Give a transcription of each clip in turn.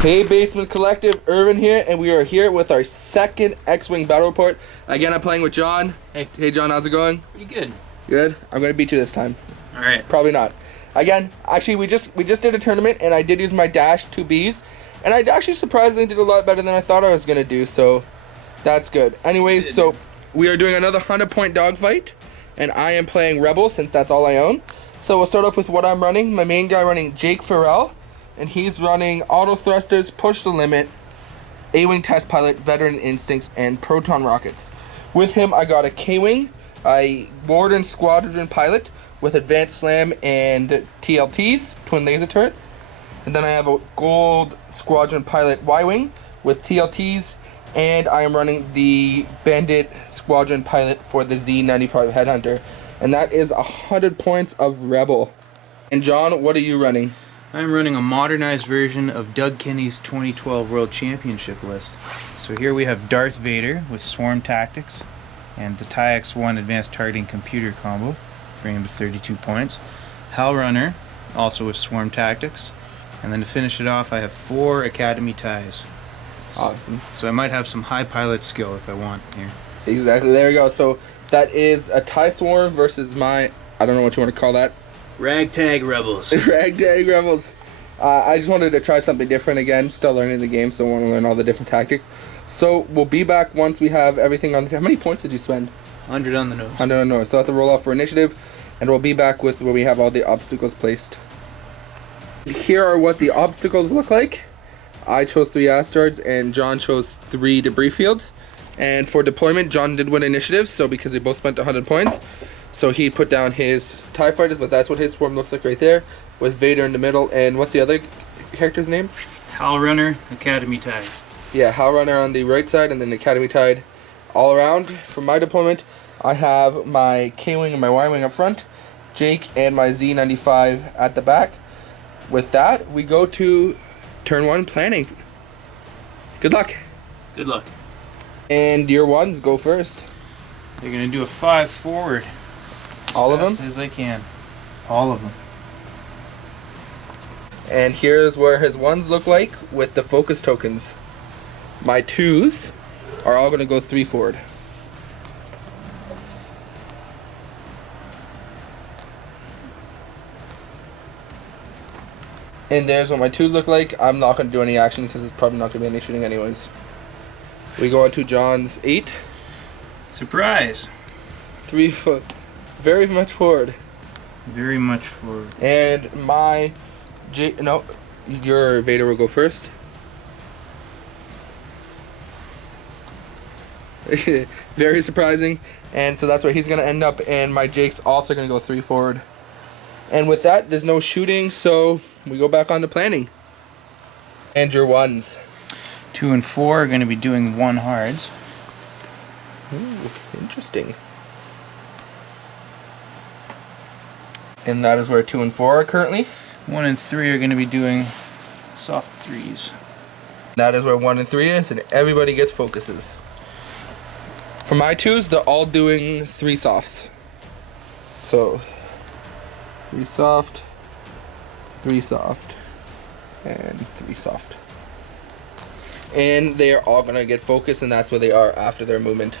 Hey Basement Collective, Irvin here, and we are here with our second X-Wing battle report. Again, I'm playing with John. Hey John, how's it going? Pretty good. Good? I'm gonna beat you this time. Alright. Probably not. Again, actually we just did a tournament and I did use my Dash 2Bs, and I actually surprisingly did a lot better than I thought I was gonna do, so that's good. Anyways, so we are doing another 100-point dogfight, and I am playing Rebel since that's all I own. So we'll start off with what I'm running. My main guy running Jake Farrell, and he's running auto thrusters, push the limit, A-wing test pilot, veteran instincts, and proton rockets. With him, I got a K-wing, a Warden squadron pilot with advanced slam and TLTs, twin laser turrets, and then I have a gold squadron pilot Y-wing with TLTs, and I am running the bandit squadron pilot for the Z95 headhunter, and that is 100 points of Rebel. And John, what are you running? I'm running a modernized version of Doug Kenny's 2012 World Championship list. So here we have Darth Vader with Swarm Tactics and the TIE-X1 Advanced Targeting Computer combo, bringing him to 32 points. Hell Runner, also with Swarm Tactics. And then to finish it off, I have 4 Academy TIEs. Awesome. So I might have some high pilot skill if I want here. Exactly, there we go. So that is a TIE Swarm versus my, I don't know what you want to call that. Ragtag Rebels. Ragtag Rebels. I just wanted to try something different again. Still learning the game, so I want to learn all the different tactics. So we'll be back once we have everything on the... How many points did you spend? 100 on the nose. 100 on the nose. So I have to roll off for initiative, and we'll be back with where we have all the obstacles placed. Here are what the obstacles look like. I chose 3 asteroids, and John chose 3 debris fields. And for deployment, John did win initiative, so because we both spent 100 points. So he put down his TIE fighters, but that's what his swarm looks like right there, with Vader in the middle. And what's the other character's name? Hell Runner, Academy TIE. Yeah, Hell Runner on the right side, and then Academy TIE all around. For my deployment, I have my K-Wing and my Y-Wing up front, Jake and my Z95 at the back. With that, we go to turn 1 planning. Good luck. Good luck. And your ones go first. They're going to do a 5 forward. All of them? As fast as they can. All of them. And here's where his ones look like with the focus tokens. My 2s are all going to go 3 forward. And there's what my 2s look like. I'm not going to do any action because it's probably not going to be any shooting anyways. We go on to John's 8. Surprise! 3 foot. Very much forward. Very much forward. And my no, your Vader will go first. Very surprising. And so that's where he's going to end up. And my Jake's also going to go 3 forward. And with that, there's no shooting, so we go back on to planning. And your ones. 2 and 4 are going to be doing 1 hards. Ooh, interesting. And that is where 2 and 4 are currently. 1 and 3 are going to be doing soft 3s. That is where 1 and 3 is, and everybody gets focuses. For my 2s, they're all doing 3 softs. So 3 soft, 3 soft, and 3 soft. And they are all going to get focused, and that's where they are after their movement.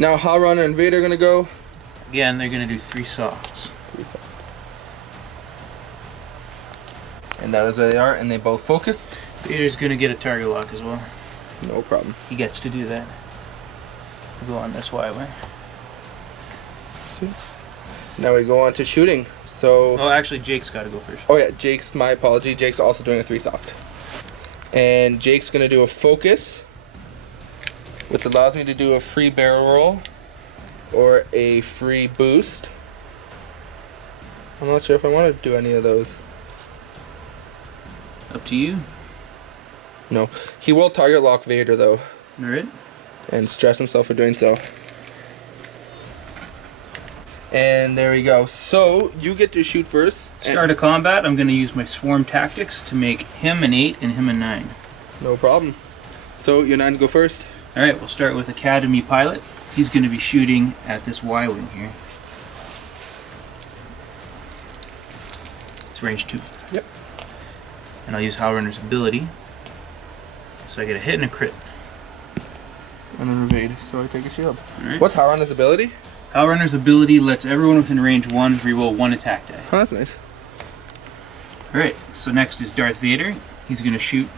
Now Hell Runner and Vader are going to go. Again, they're going to do 3 softs. 3 soft. And that is where they are, and they both focused. Vader's going to get a target lock as well. No problem. He gets to do that. We'll go on this Y-wing. Now we go on to shooting. So. Oh, actually, Jake's got to go first. Oh yeah, Jake's, my apology. Jake's also doing a 3 soft. And Jake's going to do a focus, which allows me to do a free barrel roll or a free boost. I'm not sure if I want to do any of those. Up to you. No. He will target lock Vader though. Alright. And stress himself for doing so. And there we go. So you get to shoot first. Start of combat, I'm going to use my swarm tactics to make him an 8 and him a 9. No problem. So your 9s go first. Alright, we'll start with Academy Pilot. He's going to be shooting at this Y-wing here. It's range 2. Yep. and I'll use Howlrunner's ability. So I get a hit and a crit. And an evade, so I take a shield. Alright. What's Howlrunner's ability? Howlrunner's ability lets everyone within range 1 reroll 1 attack die. Oh, that's nice. Alright, so next is Darth Vader. He's going to shoot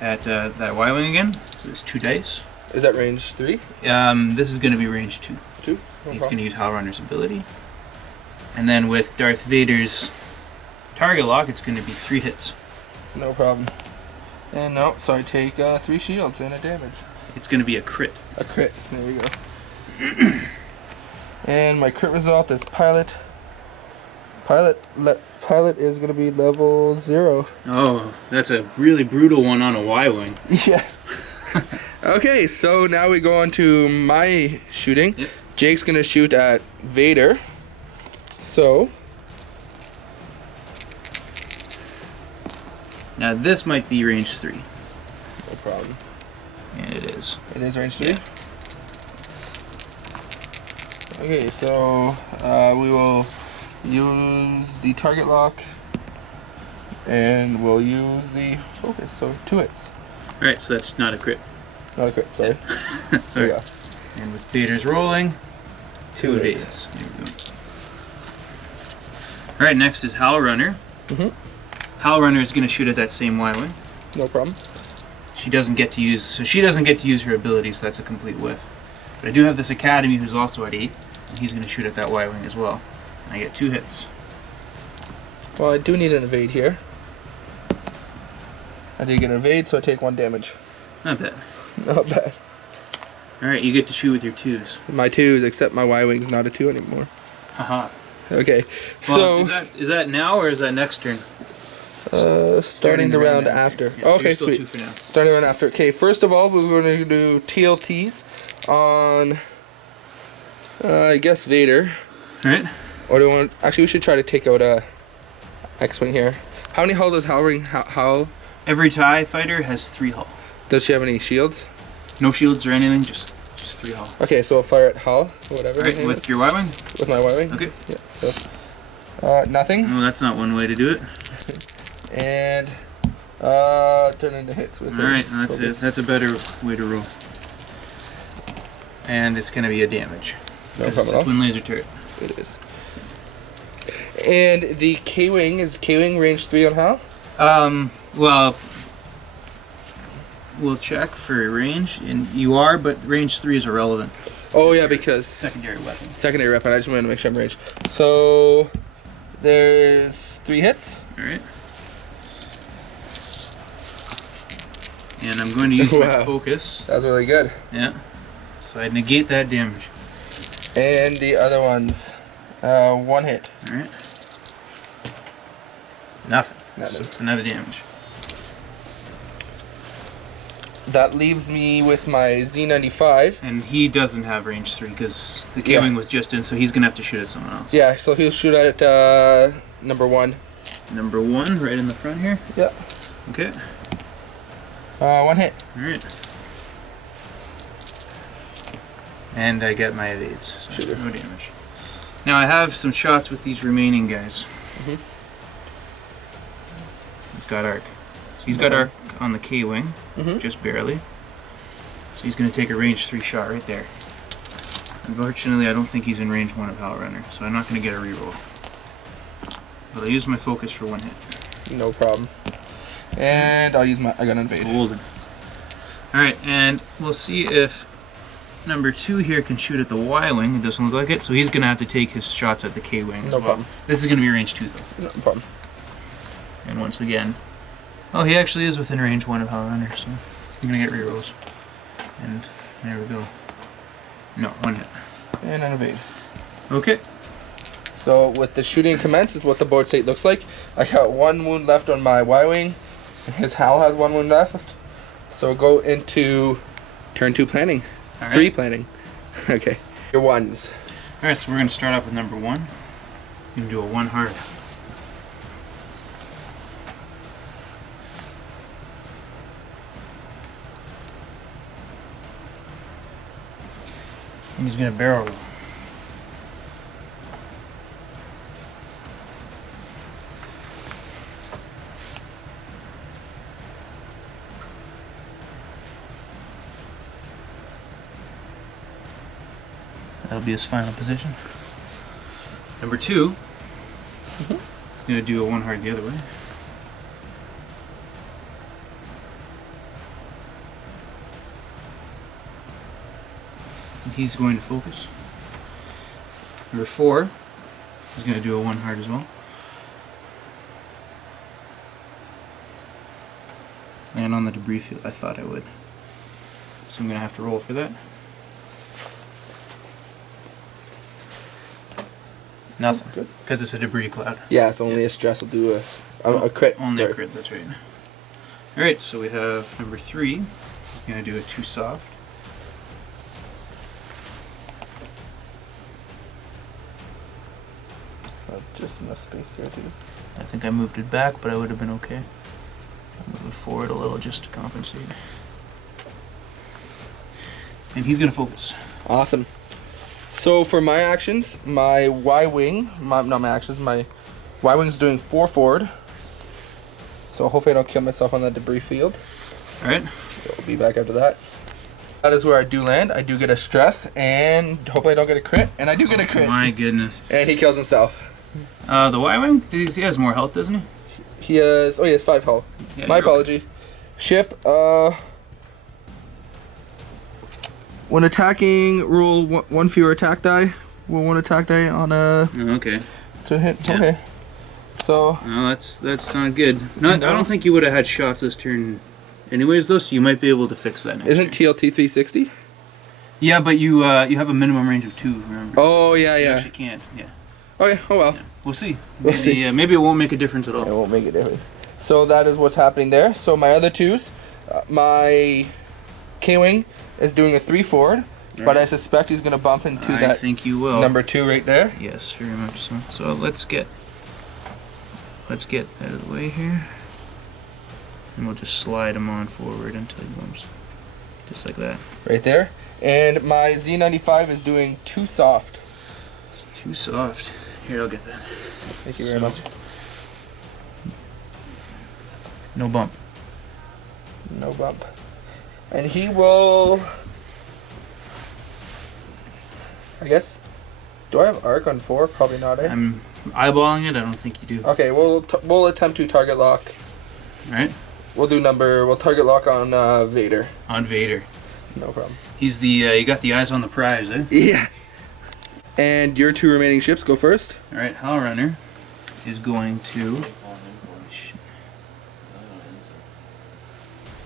at that Y-Wing again. So it's 2 dice. Is that range 3? This is going to be range 2. 2? No He's problem. going to use Howlrunner's ability. And then with Darth Vader's target lock, it's going to be 3 hits. No problem. And no, so I take 3 shields and a damage. It's going to be a crit. A crit. There we go. And my crit result is pilot. Pilot is going to be level 0. Oh, that's a really brutal one on a Y-Wing. Yeah. Okay, so now we go on to my shooting. Yep. Jake's going to shoot at Vader. So, Now this might be range 3. no problem. And it is. It is range 3? Yeah. Okay, so we will use the target lock and we'll use the focus. So 2 hits. Alright, so that's not a crit. Not a crit, sorry. There we go. And with Vader's rolling, 2 2 evades. There we go. Alright, next is Howlrunner. Mhm. Howlrunner is going to shoot at that same Y-Wing. No problem. She doesn't get to use her ability, so that's a complete whiff. But I do have this Academy who's also at 8, and he's going to shoot at that Y-Wing as well. And I get 2 hits. Well, I do need an evade here. I did get an evade, so I take 1 damage. Not bad. Not bad. Alright, you get to shoot with your 2s. My 2s, except my Y-Wing's not a 2 anymore. Haha. Okay, Well, so is that now or is that next turn? starting the round after. Yeah, so Okay, you're still sweet. 2 for now. Starting the round after. Okay, first of all, we're going to do TLTs on, I guess, Vader. Alright. Or do we want? Actually, we should try to take out a X-wing here. How many hull does How Every TIE fighter has 3 hull. does she have any shields? No shields or anything, just 3 hull. Okay, so we'll fire at Hull, whatever. Alright, his name with is. your Y-Wing? With my Y-wing. Okay. Yeah. So, nothing. No, that's not one way to do it. And turn into hits with. Alright, the that's focus. it. That's a better way to roll. And it's going to be a damage. No because problem it's at a all. twin laser turret. It is. And the K-wing is K-wing range 3 on Hal? Well, we'll check for range, and you are, but range 3 is irrelevant. Oh yeah, because Secondary weapon. secondary weapon. I just wanted to make sure I'm range. So there's 3 hits. Alright. And I'm going to use my Wow. focus. That's really good. Yeah. So I negate that damage. And the other one's 1 hit. Alright. Nothing. Nothing. So it's another damage. That leaves me with my Z95. And he doesn't have range 3 because the K-Wing was just in, so he's going to have to shoot at someone else. Yeah, so he'll shoot at number 1. Number 1, right in the front here. Yeah. Okay. 1 hit. Alright. And I get my evades, so Sure. no damage. Now I have some shots with these remaining guys. Mhm. He's got arc. So he's got arc on the K-Wing, Mhm. just barely. So he's going to take a range 3 shot right there. Unfortunately, I don't think he's in range 1 of Howlrunner, so I'm not going to get a reroll. But I'll use my focus for 1 hit. No problem. And I'll use I got an evade. Golden. Alright, and we'll see if number 2 here can shoot at the Y-Wing. It doesn't look like it, so he's going to have to take his shots at the K-Wing as No well. problem. This is going to be range 2 though. No problem. And once again, oh, he actually is within range 1 of Howlrunner, so I'm going to get rerolls. And there we go. No, 1 hit. And an evade. Okay. So with the shooting commence is what the board state looks like. I got 1 wound left on my Y-wing. His Hal has 1 wound left. So go into turn 2 planning. All 3 right. planning. Okay. Your 1s. Alright, so we're going to start off with number 1. Going to do a 1 hard. And he's going to barrel roll. That'll be his final position. Number 2 is going to do a 1 hard the other way. And he's going to focus. Number 4 is going to do a 1 hard as well. And on the debris field, I thought I would. So I'm going to have to roll for that. Nothing. Good. Because it's a debris cloud. Yeah, so only a stress will do a crit. Only Sorry. a crit, that's right. Alright, so we have number 3. He's going to do a 2 soft. Just enough space there, too. I think I moved it back, but I would have been okay. I'll move it forward a little just to compensate. And he's going to focus. Awesome. So for my actions, my Y-wing, not my actions, my Y-wing's doing 4 forward. So hopefully I don't kill myself on that debris field. Alright. So we'll be back after that. That is where I do land. I do get a stress, and hopefully I don't get a crit. And I do get a crit. My goodness. And he kills himself. The Y-wing, he has more health, doesn't he? He has 5 health. Yeah, My you're apology. Ship, when attacking, roll one fewer attack die. Roll 1 attack die on a... Oh, okay. To hit. Yeah. Okay. So... No, that's not good. I don't think you would have had shots this turn anyways, though, so you might be able to fix that next Isn't turn. TLT 360? Yeah, but you have a minimum range of 2, remember? Oh, yeah, You yeah. actually can't, yeah. Okay, oh well. Yeah. We'll see. We'll Maybe, see. maybe it won't make a difference at all. It won't make a difference. So that is what's happening there. So my other 2s, my K-Wing is doing a 3 forward, but I suspect he's going to bump into I that think you will. number 2 right there. Yes, very much so. So let's get out of the way here. And we'll just slide him on forward until he bumps. Just like that. Right there. And my Z95 is doing 2 soft. Too soft. Here, I'll get that. Thank you very much. No bump. No bump. And he will... I guess... Do I have arc on 4? Probably not, eh? I'm eyeballing it. I don't think you do. Okay, we'll attempt to target lock. Alright? We'll target lock on Vader. On Vader. No problem. He's the, you got the eyes on the prize, eh? Yeah. And your 2 remaining ships go first. Alright, Hell Runner is going to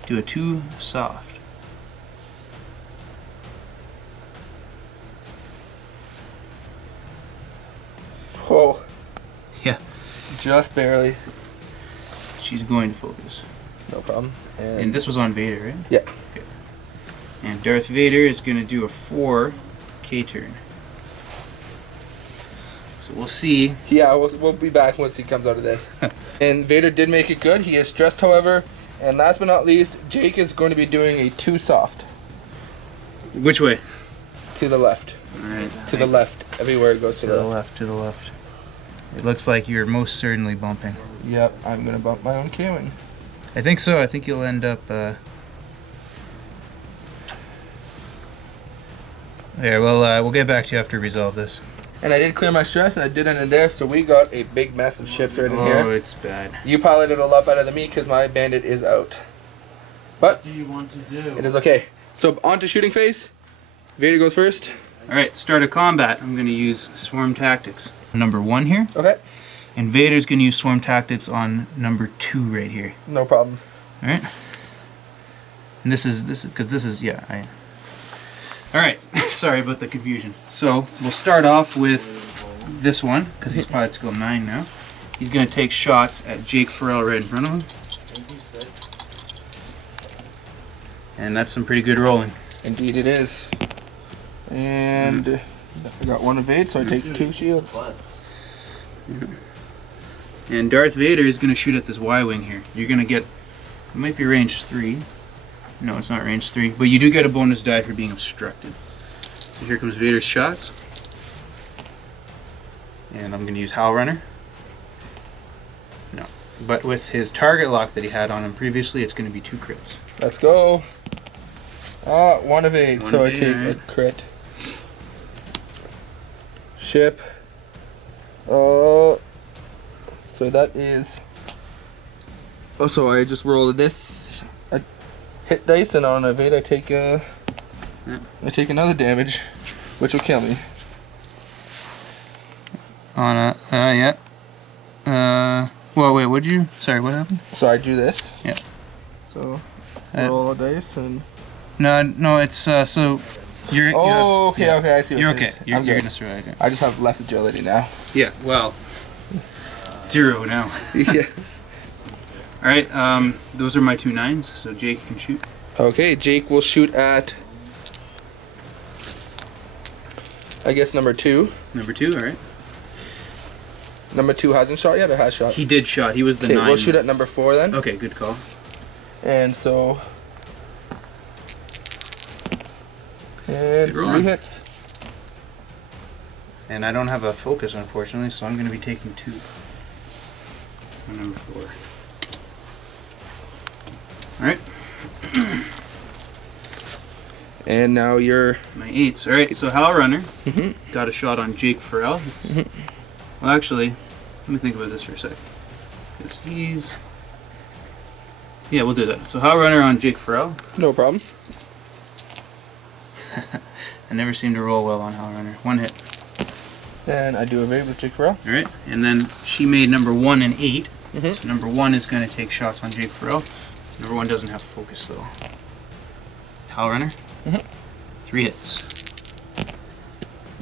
do a 2 soft. Oh, Yeah. just barely. She's going to focus. No problem. And this was on Vader, right? Yeah. Okay. And Darth Vader is going to do a 4 K-turn. So we'll see. Yeah, we'll be back once he comes out of this. And Vader did make it good. He is stressed, however. And last but not least, Jake is going to be doing a 2 soft. Which way? To the left. Alright. To the left. Everywhere it goes To the left, to the left. It looks like you're most certainly bumping. Yep, I'm going to bump my own K-Wing. I think so. I think you'll end up... Yeah, well, we'll get back to you after we resolve this. And I did clear my stress, and I did end in there, so we got a big mess of ships right in Oh, here. it's bad. You piloted a lot better than me, because my bandit is out. But What do you want to do? it is okay. So on to shooting phase. Vader goes first. Alright, start of combat. I'm going to use Swarm Tactics. Number 1 here. Okay. And Vader's going to use Swarm Tactics on number 2 right here. No problem. Alright? And this is, yeah, Alright, sorry about the confusion. So, we'll start off with this one, because he's pilot skill 9 now. He's going to take shots at Jake Farrell right in front of him. And that's some pretty good rolling. Indeed it is. And I got 1 evade, so I take 2 shields. And Darth Vader is going to shoot at this Y-wing here. You're going to get, it might be range 3. No, it's not range 3, but you do get a bonus die for being obstructed. So here comes Vader's shots. And I'm going to use Howl Runner. No. But with his target lock that he had on him previously, it's going to be 2 crits. Let's go. 1 evade, One so evade, I take alright. a crit. ship. So that is. Oh, so I just rolled this. I hit dice, and on evade I take another damage, which will kill me. On a yeah. Well, wait. What'd you? Sorry, what happened? So I do this. Yeah. So roll a dice and. No, it's so. You're. Oh, okay, yeah. okay. I see what You're it okay. is. You're I'm good. gonna survive it. I just have less agility now. Yeah. Well. 0 now. Yeah. All right. Those are my 2 9s. So Jake can shoot. Okay, Jake will shoot at. I guess number 2. Number 2. All right. Number 2 hasn't shot yet, or has shot? He did shot. He was the 9. Okay, we'll shoot at number 4 then. Okay. Good call. And so. And 3 hits. And I don't have a focus, unfortunately, so I'm going to be taking 2. On number 4. Alright. And now you're. My 8s. Alright, so Hal Runner Mhm. got a shot on Jake Farrell. Well, actually, let me think about this for a sec. Because he's. Yeah, we'll do that. So Hal Runner on Jake Farrell. No problem. I never seem to roll well on Hal Runner. 1 hit. And I do evade with Jake Farrell. Alright, and then she made number 1 and 8. Mhm. So number 1 is going to take shots on Jake Farrell. Number 1 doesn't have focus though. Hal Runner. Mhm. 3 hits.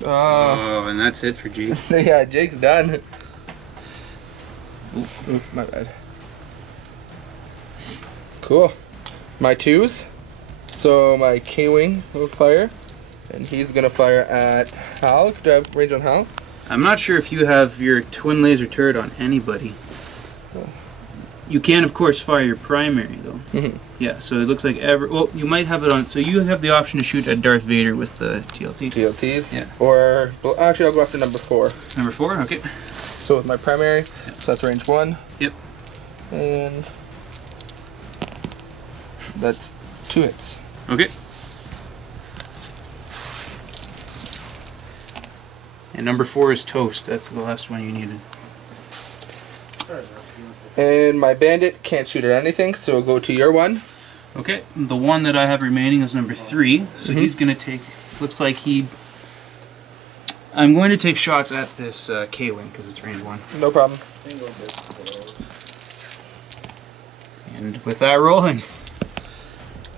Oh, And that's it for Jake. yeah, Jake's done. Ooh, my bad. Cool. My 2s. So my K-Wing will fire. And he's going to fire at Hal. Do I have range on Hal? I'm not sure if you have your twin laser turret on anybody. You can, of course, fire your primary though. Mhm. Yeah, so it looks like well, you might have it on. So you have the option to shoot at Darth Vader with the TLT. GLTs. Yeah. Or, well, actually, I'll go after number 4. Number 4, okay. So with my primary, so that's range 1. Yep. And that's 2 hits. Okay. And number 4 is toast. That's the last one you needed. And my bandit can't shoot at anything, so we'll go to your one. Okay, the one that I have remaining is number 3. So he's going to take. Looks like he. I'm going to take shots at this K-Wing because it's range 1. No problem. And with that rolling.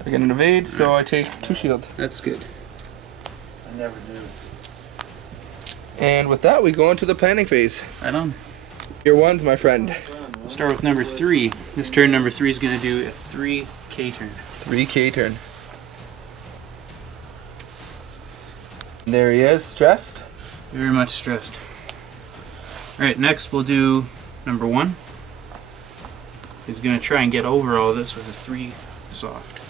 I get an evade, so I take 2 shield. That's good. I never do. And with that, we go into the planning phase. Right on. Your ones, my friend. We'll start with number 3. This turn, number 3 is going to do a 3K turn. 3K turn. There he is, stressed. Very much stressed. Alright, next we'll do number 1. He's going to try and get over all this with a 3 soft.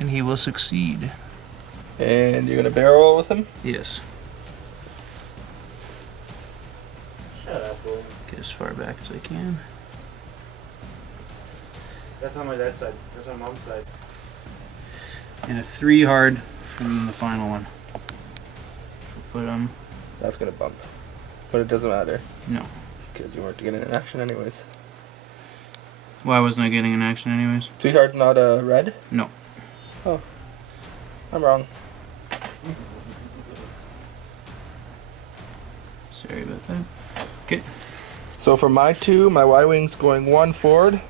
And he will succeed. And you're gonna barrel with him. Yes. Shut up, boy. Get as far back as I can. That's on my dad's side. That's my mom's side. And a 3 hard from the final one. We'll put him. That's gonna bump, but it doesn't matter No. because you weren't getting an action anyways. Why wasn't I getting an action anyways? 3 hard's not a red. No. Oh, I'm wrong. Sorry about that. Okay. So for my 2, my Y-wing's going 1 forward,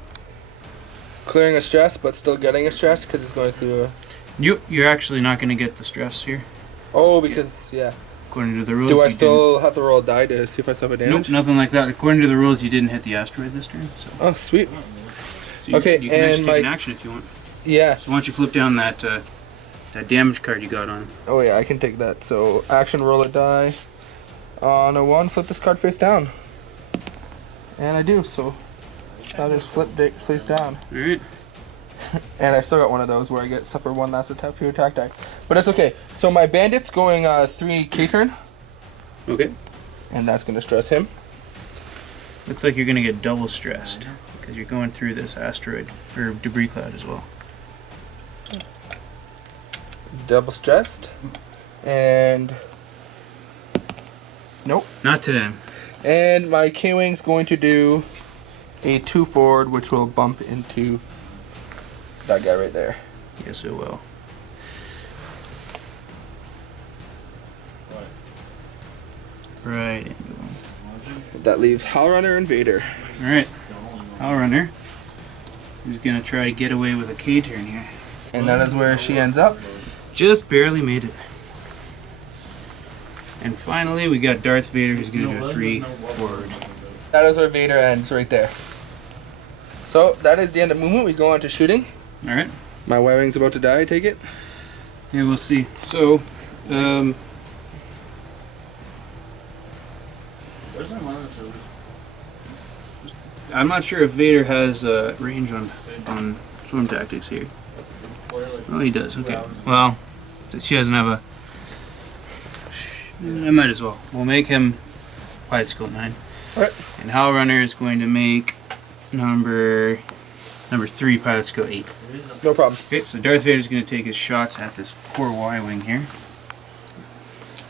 clearing a stress, but still getting a stress because it's going through a. You're actually not going to get the stress here. Oh, because yeah. According to the rules, Do I you still have to roll a die to see if I suffer didn't. damage? Nope, nothing like that. According to the rules, you didn't hit the asteroid this turn. So, Oh, sweet. so you, Okay, you can actually and take an my- action if you want. Yeah. So why don't you flip down that that damage card you got on him? Oh yeah, I can take that. So action, roll a die. On a 1, flip this card face down. And I do. So that is flip face down. All right. And I still got one of those where I get suffer 1 last attack for your attack die. But that's okay. So my bandit's going 3K turn, Okay. and that's gonna stress him. Looks like you're going to get double stressed because you're going through this asteroid or debris cloud as well. double stressed, and nope. Not to them. And my K-Wing's going to do a 2 forward, which will bump into that guy right there. Yes, it will. Right. That leaves Howlrunner and Vader. Alright. Howlrunner. Who's gonna try to get away with a K turn here. And that is where she ends up. Just barely made it. And finally, we got Darth Vader, who's gonna do a 3 forward. That is where Vader ends, right there. So that is the end of movement. We go on to shooting. Alright. My Y-Wing's about to die, I take it? Yeah, we'll see. So, Where's my monitor? I'm not sure if Vader has range on swim tactics here. Oh, he does. Okay. Well, since she doesn't have a... I might as well. We'll make him pilot skill 9. Alright. And Howlrunner is going to make number 3 pilot skill 8. No problem. Okay, so Darth Vader is going to take his shots at this poor Y-Wing here.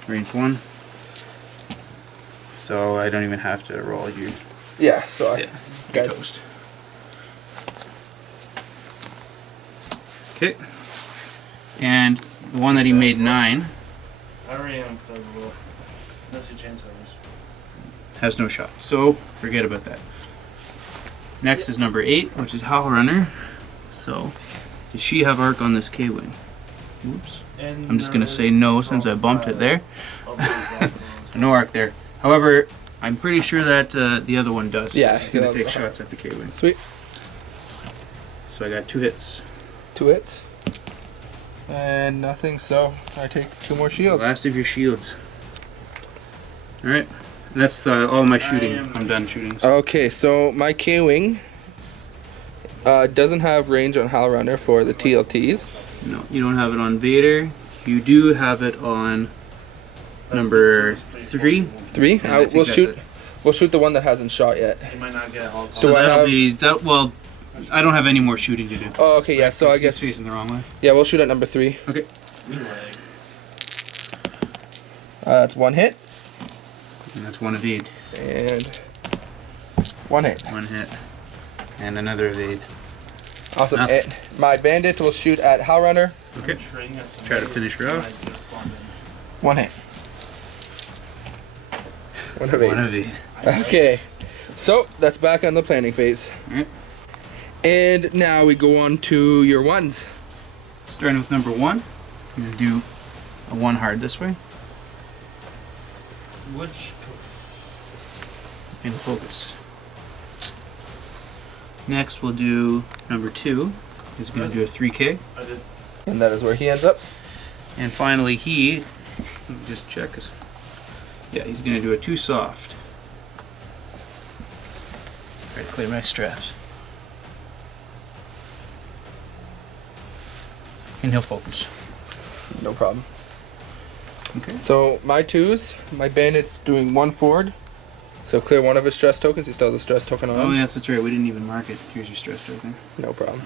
Range 1. So I don't even have to roll you. Yeah, so I Yeah, got you're toast. Okay. And the one that he made 9 I already am several. Unless you change those. has no shot. So forget about that. Next is number 8, which is Howlrunner. So does she have arc on this K-Wing? Oops. I'm just going to say no since I bumped it there. So no arc there. However, I'm pretty sure that the other one does. Yeah, She's going to take shots at the K-Wing. Sweet. So I got 2 hits. 2 hits. And nothing, so I take 2 more shields. Last of your shields. Alright. That's all my shooting. I'm done shooting. So. Okay, so my K-Wing doesn't have range on Howlrunner for the TLTs. No, you don't have it on Vader. You do have it on number 3. 3? And I think that's it. We'll shoot the one that hasn't shot yet. You might not get all. So Do I that'll have- be that. Well, I don't have any more shooting to do. Oh, okay, yeah, so I He's guess... facing the wrong way. Yeah, we'll shoot at number 3. Okay. That's 1 hit. And that's 1 evade. And 1 hit. 1 hit. And another evade. Awesome. Nothing. And my bandit will shoot at Howlrunner. Okay. Try to finish her off. 1 hit. 1 evade. 1 evade. Okay. So, that's back on the planning phase. Alright. And now we go on to your ones. Starting with number 1. I'm going to do a 1 hard this way. Which? And focus. Next we'll do number 2. He's going to do a 3K. I did. And that is where he ends up. And finally he, let me just check his, yeah, he's going to do a 2 soft. Try to clear my stress. And he'll focus. No problem. Okay. So, my 2s, my bandit's doing 1 forward. So, clear 1 of his stress tokens. He still has a stress token on Oh him. yes, that's right. We didn't even mark it. Here's your stress token. No problem.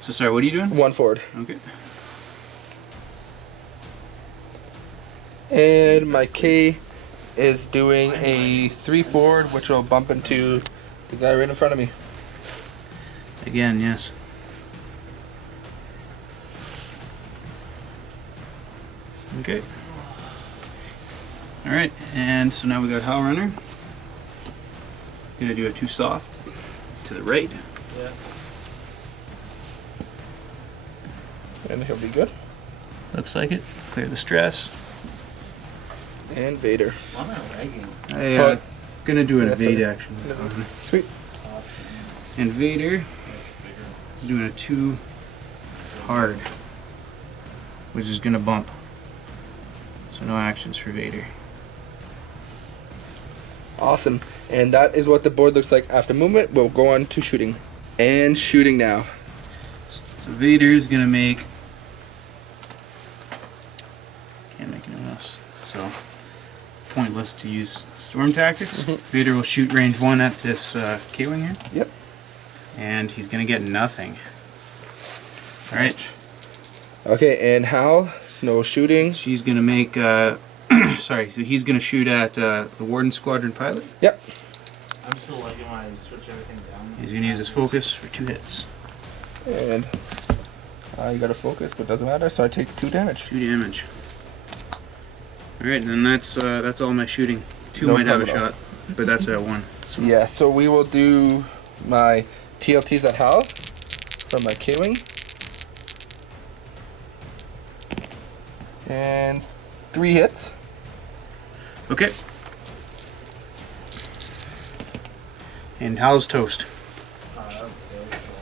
So sorry, what are you doing? 1 forward. Okay. And my K is doing a 3 forward, which will bump into the guy right in front of me. Again, yes. Okay. Alright, and so now we got Howlrunner. Gonna do a 2 soft to the right. Yeah. And he'll be good. Looks like it. Clear the stress. And Vader. I'm not lagging. I Oh, gonna do an yeah, evade sorry. action. Sweet. And Vader doing a 2 hard, which is gonna bump. So no actions for Vader. Awesome. And that is what the board looks like after movement. We'll go on to shooting. And shooting now. So Vader is gonna make. Can't make anyone else. So pointless to use storm tactics. Vader will shoot range 1 at this K-Wing here. Yep. And he's gonna get nothing. Alright. Okay, and Hal, no shooting. She's gonna make. Sorry, so he's gonna shoot at the Warden Squadron pilot. Yep. I'm still liking when I switch everything down. He's gonna use his focus for 2 hits. And you got to focus, but doesn't matter. So I take 2 damage. 2 damage. All right, then that's all my shooting. 2 No might have a problem at all. shot, but that's at 1. So. Yeah. So we will do my TLTs at Hal from my K-wing. And 3 hits. Okay. And Hal's toast.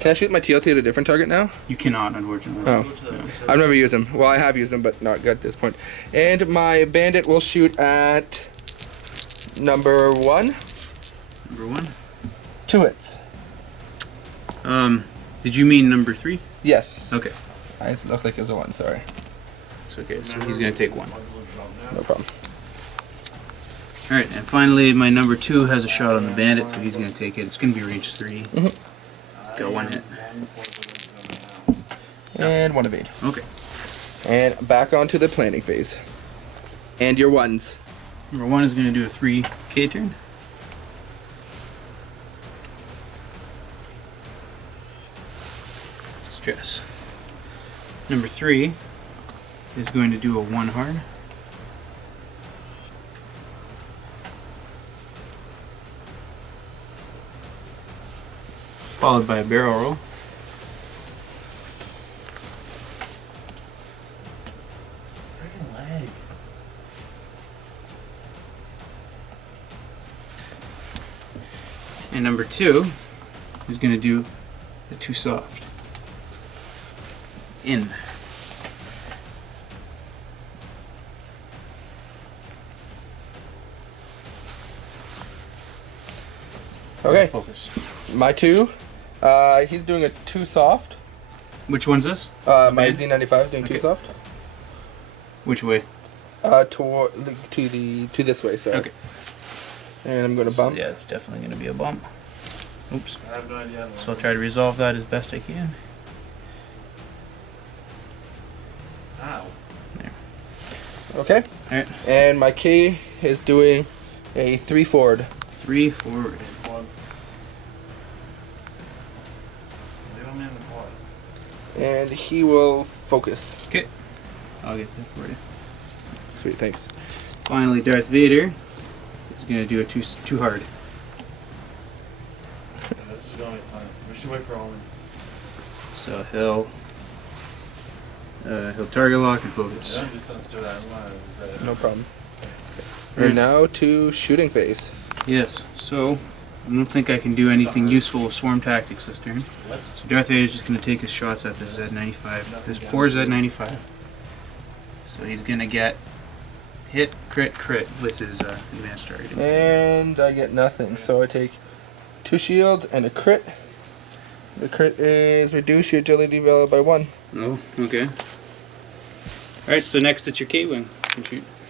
Can I shoot my TLT at a different target now? You cannot, unfortunately. Oh. I've never used them. Well, I have used them, but not good at this point. And my bandit will shoot at number 1. Number 1. 2 hits. Did you mean number 3? Yes. Okay. I look like it's a 1, sorry. It's okay, so he's gonna take 1. No problem. Alright, and finally my number 2 has a shot on the bandit, so he's gonna take it. It's gonna be range 3. Got 1 hit. And 1 evade. Okay. And back onto the planning phase. And your 1s. Number 1 is gonna do a 3K turn. Stress. Number 3 is going to do a 1 hard. Followed by a barrel roll. Freaking leg. And number 2 is going to do a 2 soft. In. Okay. Focus. My 2. He's doing a 2 soft. Which one's this? My band? Z95 is doing 2 Okay. soft. Which way? To this way, sorry. Okay. And I'm gonna So, bump. yeah, it's definitely going to be a bump. Oops. I have no idea. So I'll try to resolve that as best I can. Ow. Okay. Alright. And my K is doing a 3 forward. 3 forward. Quad. Leave him in the quad. And he will focus. Okay. I'll get that for you. Sweet, thanks. Finally, Darth Vader is going to do a 2 hard. Yeah, this is going to be fun. We should wait for Owen. So he'll target lock and focus. Yeah, let's do that. No problem. And now to shooting phase. Yes. So I don't think I can do anything useful with swarm tactics this turn. So Darth Vader's just going to take his shots at this Z95. This poor Z95. So he's going to get hit, crit, crit with his advanced targeting. And I get nothing, so I take 2 shields and a crit. The crit is reduce your agility value by 1. Oh, okay. Alright, so next it's your K-Wing.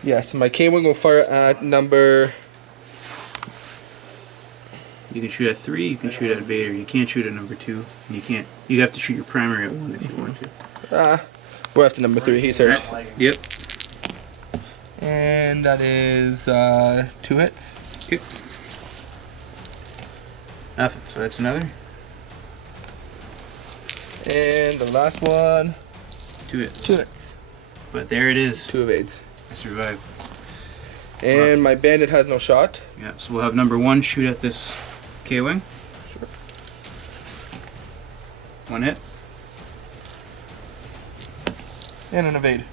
Yes, my K-wing will fire at number. You can shoot at 3, you can shoot at Vader. You can't shoot at number 2. You can't. You have to shoot your primary at 1 if you want to. We're after number 3. He's hurt. Yep. And that is 2 hits. Okay. Nothing. So that's another. And the last one. 2 hits. 2 hits. But there it is. 2 evades. I survived. And my bandit has no shot. Yeah. So we'll have number 1 shoot at this K-Wing. Sure. 1 hit. And an evade.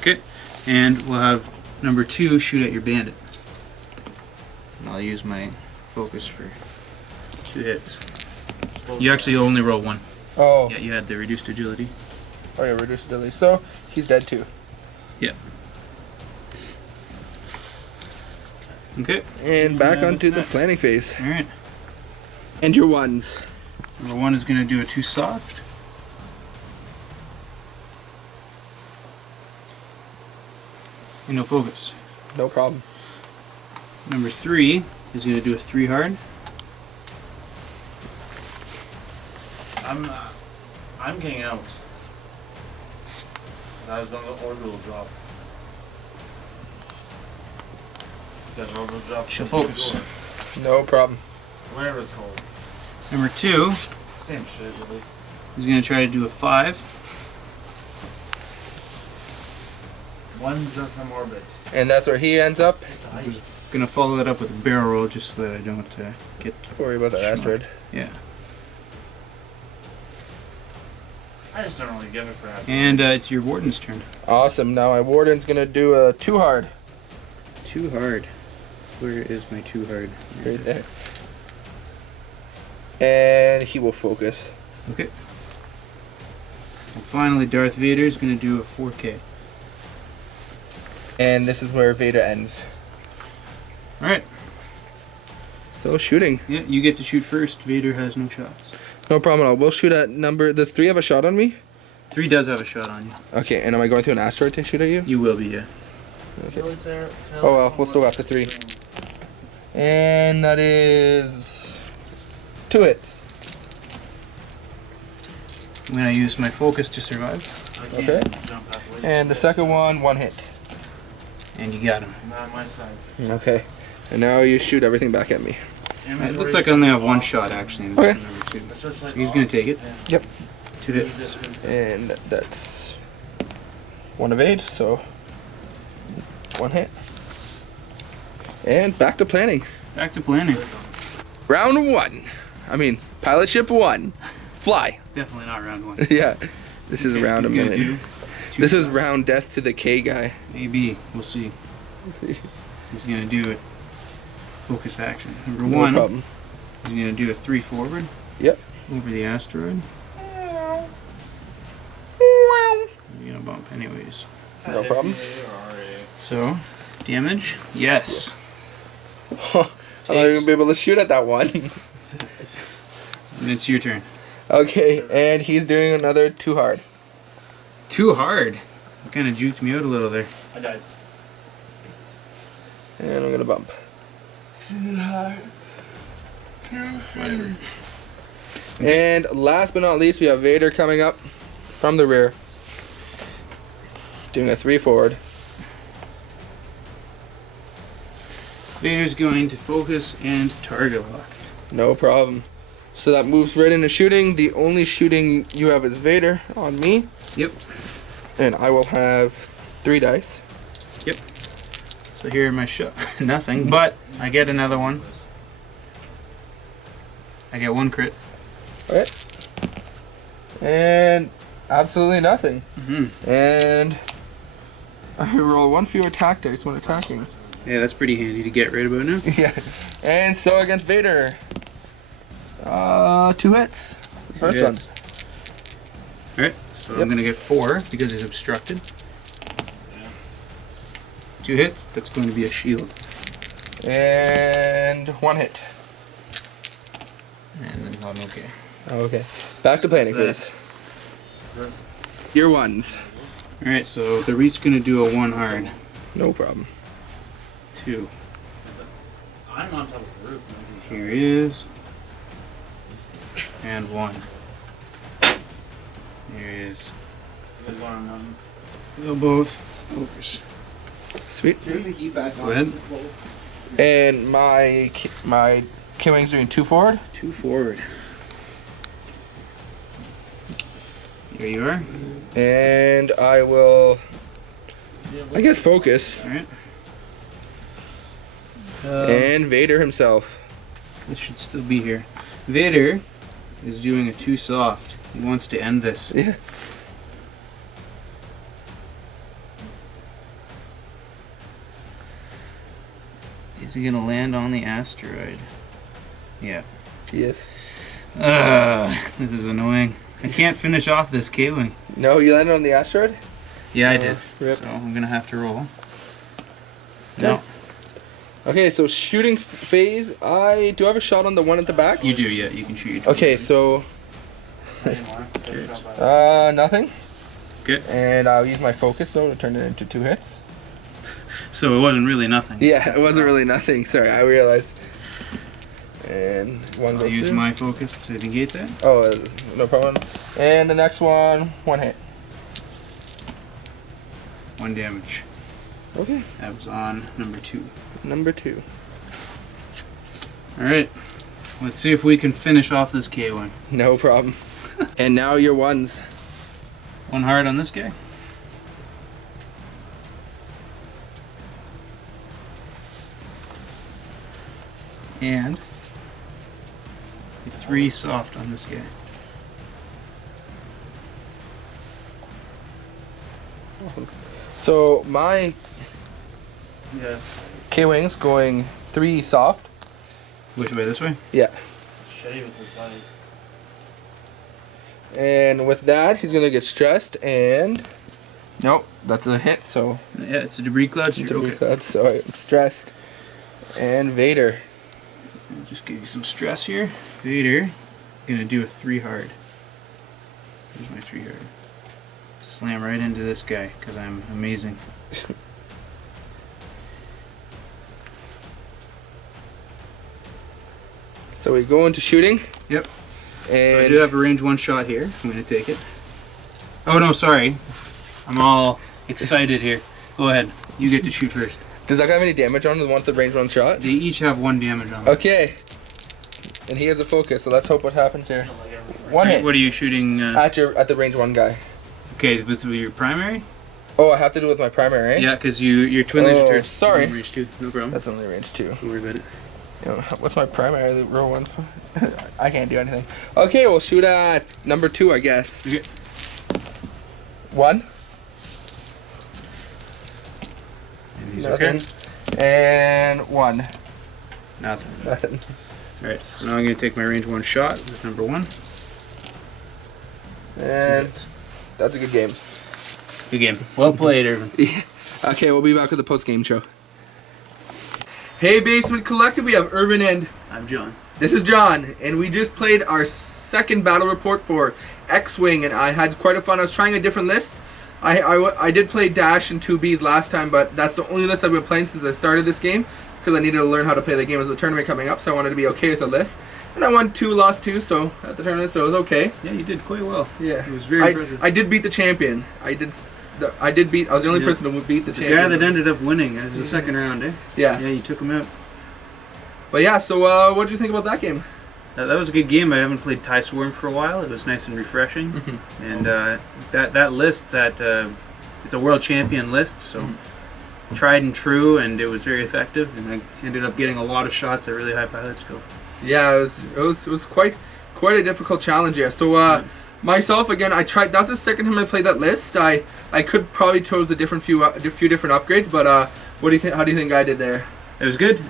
Okay. And we'll have number 2 shoot at your bandit. And I'll use my focus for 2 hits. You actually only roll 1. Oh. Yeah, you had the reduced agility. Oh yeah, reduced agility. So he's dead too. Yeah. Okay. And back Yeah, onto the that's it. planning phase. Alright. And your 1s. Number 1 is going to do a 2 soft. And no focus. No problem. Number 3 is going to do a 3 hard. I'm getting out. I was gonna go orbital drop. Got an orbital drop. She'll focus. No problem. Whatever it's called. Number 2 Same shit, really. is going to try to do a 5. One jump from orbit. And that's where he ends up. Just a height. Going to follow that up with a barrel roll just so that I don't get... Don't worry about that Schmuck. asteroid. Yeah. I just don't really give it for that. And it's your warden's turn. Awesome. Now my warden's gonna do a 2 hard. 2 hard. Where is my 2 hard? Right there. And he will focus. Okay. And finally, Darth Vader is going to do a 4K. And this is where Vader ends. Alright. So shooting. Yeah, you get to shoot first. Vader has no shots. No problem at all. We'll shoot at number. Does 3 have a shot on me? 3 does have a shot on you. Okay, and am I going to an asteroid to shoot at you? You will be, yeah. Okay. Oh well, we'll still go after 3. And that is 2 hits. I'm going to use my focus to survive. Okay. And the second one, 1 hit. And you got him. Not on my side. Okay. And now you shoot everything back at me. It looks like I only have 1 shot, actually. In this Okay. one, number 2. So he's going to take it. Yep. 2 hits. And that's 1 evade, so 1 hit. And back to planning. Back to planning. Round 1. I mean, pilot ship 1. Fly. Definitely not round 1. Yeah. This is round a he's gonna million. do 2 This is shots. round death to the K guy. Maybe. We'll see. He's going to do it. Focus action. Number No 1, problem. he's going to do a 3 forward. Yep. Over the asteroid. You're going to bump anyways. No problem. So, damage? Yes. I'm not even gonna be able to shoot at that one. And it's your turn. Okay, and he's doing another 2 hard. 2 hard. You kind of juked me out a little there. I died. And I'm gonna bump. And last but not least, we have Vader coming up from the rear. Doing a 3 forward. Vader's going to focus and target lock. No problem. So that moves right into shooting. The only shooting you have is Vader on me. Yep. And I will have 3 dice. Yep. So here are my shot. Nothing, but I get another one. I get 1 crit. Alright. And absolutely nothing. Mm-hmm. And I roll 1 fewer attack dice when attacking. Yeah, that's pretty handy to get right about now. Yeah. And so against Vader. 2 hits. The first one. Alright, so Yep. I'm going to get 4 because he's obstructed. 2 hits, that's going to be a shield. And 1 hit. And then I'm okay. Okay. Back to planning, That's please. Your ones. Alright, so the reach going to do a 1 hard. No problem. 2. I'm on top of the roof. Here he is. And 1. Here he is. You guys going on mountain? They'll both focus. Sweet. Go ahead. And my K-Wing's doing 2 forward. 2 forward. Here you are. And I will, I guess, focus. Alright. And Vader himself. This should still be here. Vader is doing a 2 soft. He wants to end this. Yeah. Is he gonna land on the asteroid? Yeah. Yes. This is annoying. I can't finish off this K-Wing. No, you landed on the asteroid? Yeah, I did. Rip. So I'm gonna have to roll. Okay. No. Okay, so shooting phase. I do have a shot on the one at the back. You do, yeah. You can shoot. Okay, so nothing. Good. And I'll use my focus though to turn it into 2 hits. So it wasn't really nothing. Yeah, it wasn't really nothing. Sorry, I realized. And 1 I'll goes use through. my focus to negate that. Oh, no problem. And the next one, 1 hit. 1 damage. Okay. That was on number 2. Number 2. Alright. Let's see if we can finish off this K1. No problem. And now your ones. 1 hard on this guy. And 3 soft on this guy. So my Yeah. K-Wing's going 3 soft. Which way? This way? Yeah. Shitty with this line. And with that, he's gonna get stressed and nope, that's a hit. So Yeah, it's a debris cloud. So you're debris okay. cloud, so I'm stressed. And Vader. I'll just give you some stress here. Vader, gonna do a 3 hard. Here's my 3 hard. Slam right into this guy because I'm amazing. So we go into shooting. Yep. And So I do have a range 1 shot here. I'm gonna take it. Oh no, sorry. I'm all excited here. Go ahead. You get to shoot first. does that have any damage on the one with the range 1 shot? They each have 1 damage on them. Okay. And he has a focus, so let's hope what happens here. 1 hit What are you shooting? at the range 1 guy. Okay, with your primary? Oh, I have to do it with my primary, right? Yeah, because your twin laser Oh, turret's sorry. range 2. No problem. That's only range 2. Don't worry about it. You know, what's my primary? Row 1. I can't do anything. Okay, we'll shoot at number 2, I guess. Okay. 1. And he's okay. Nothing. And 1. Nothing. Nothing. Alright, so now I'm going to take my range 1 shot with number 1. And that's a good game. Good game. Well played, Irvin. Okay, we'll be back with the post-game show. Hey, Basement Collective, we have Irvin and I'm John. this is John, and we just played our second battle report for X-Wing, and I had quite a fun. I was trying a different list. I did play Dash and 2Bs last time, but that's the only list I've been playing since I started this game, because I needed to learn how to play the game as a tournament coming up, so I wanted to be okay with the list. And I won 2, lost 2, so at the tournament, so it was okay. Yeah, you did quite well. Yeah, It was very impressive. I did beat the champion. I did beat. I was the only Yeah. person to beat the The champion. guy that ended up winning. It was the second round, eh? Yeah. Yeah, you took him out. But yeah, so what did you think about that game? That was a good game. I haven't played TIE Swarm for a while. It was nice and refreshing. And that list, it's a world champion list, so tried and true, and it was very effective. And I ended up getting a lot of shots at really high pilot skill. Yeah, it was quite a difficult challenge. Yeah. So myself again, I tried. That's the second time I played that list. I could probably chose a few different upgrades, but what do you think? How do you think I did there? It was good.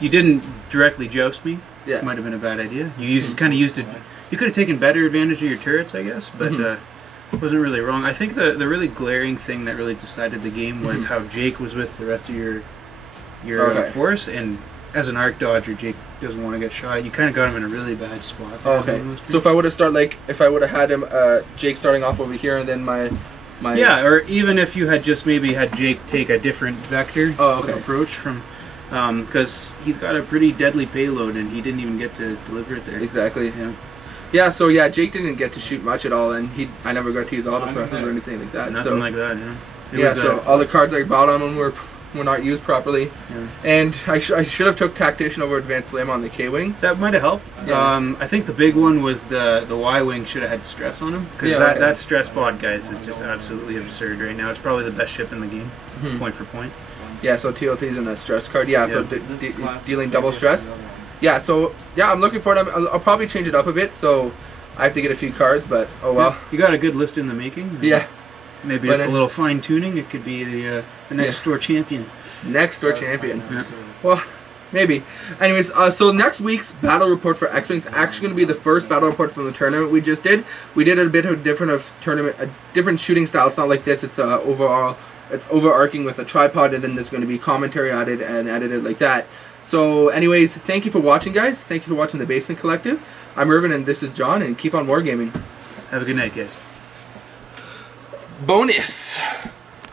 You didn't directly joust me. Yeah. Might have been a bad idea. You kind of used it. You could have taken better advantage of your turrets, I guess, but it wasn't really wrong. I think the really glaring thing that really decided the game was how Jake was with the rest of your force, and as an arc dodger, Jake doesn't want to get shot. You kind of got him in a really bad spot. Oh, okay. So if I would have had him, Jake starting off over here, and then my yeah, or even if you had just maybe had Jake take a different vector approach from. Because he's got a pretty deadly payload, and he didn't even get to deliver it there. Exactly. Yeah. Yeah. So yeah, Jake didn't get to shoot much at all, and I never got to use auto thrusters or anything like that. Nothing like that. Yeah. Yeah. So all the cards I bought on him were not used properly, and I should have took Tactician over Advanced Slam on the K-Wing. That might have helped. Yeah. I think the big one was the Y-Wing should have had stress on him, because that stress pod, guys, is just absolutely absurd right now. It's probably the best ship in the game, point for point. Yeah, so TLT's in that stress card. Yeah, so dealing double stress. Yeah, so yeah, I'm looking for it. I'll probably change it up a bit, so I have to get a few cards, but oh well. Yeah, you got a good list in the making. Yeah. Maybe just a little fine tuning. It could be the next door champion. Next door champion. Yeah. Well, maybe. Anyways, so next week's battle report for X-Wing is actually going to be the first battle report from the tournament we just did. We did a bit of a different shooting style. It's not like this. It's overall. It's overarching with a tripod, and then there's going to be commentary added and edited like that. So anyways, thank you for watching, guys. Thank you for watching the Basement Collective. I'm Irvin, and this is John, and keep on wargaming. Have a good night, guys. Bonus!